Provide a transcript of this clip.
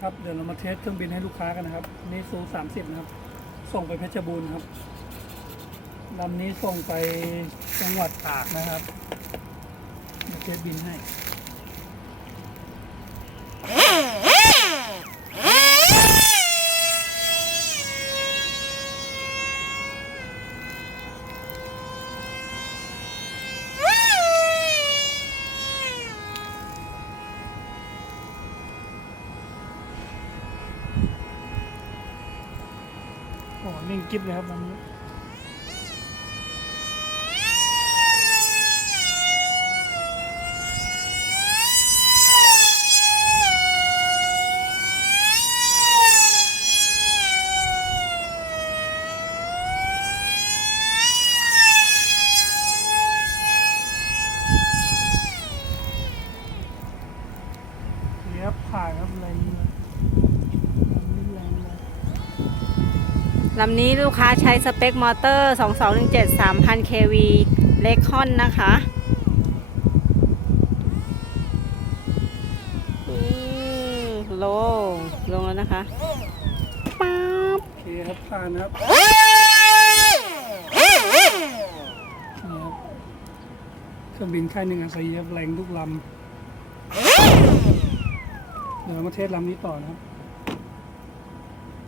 ครับเดี๋ยวเรามาเทสเครื่องบินให้ลูกค้ากันนะครับนี่ซู30นะครับส่งไปเพชรบูรณ์ครับลำนี้ส่งไปจังหวัดตากนะครับมาเทสบินให้โอ้นิ่งกิ๊บเลยครับลำนี้เรียบผ่านครับอะไรนี้ลำนี้ลูกค้าใช้สเปคมอเตอร์ 2217 3000 kV เล็กคอนนะคะลงแล้วนะคะป๊าบ โอเคครับผ่านครับนี่ครับเครื่องบินค่ายหนึ่งอาศัยครับแรงทุกลำเดี๋ยวเรามาเทสลำนี้ต่อนะครับ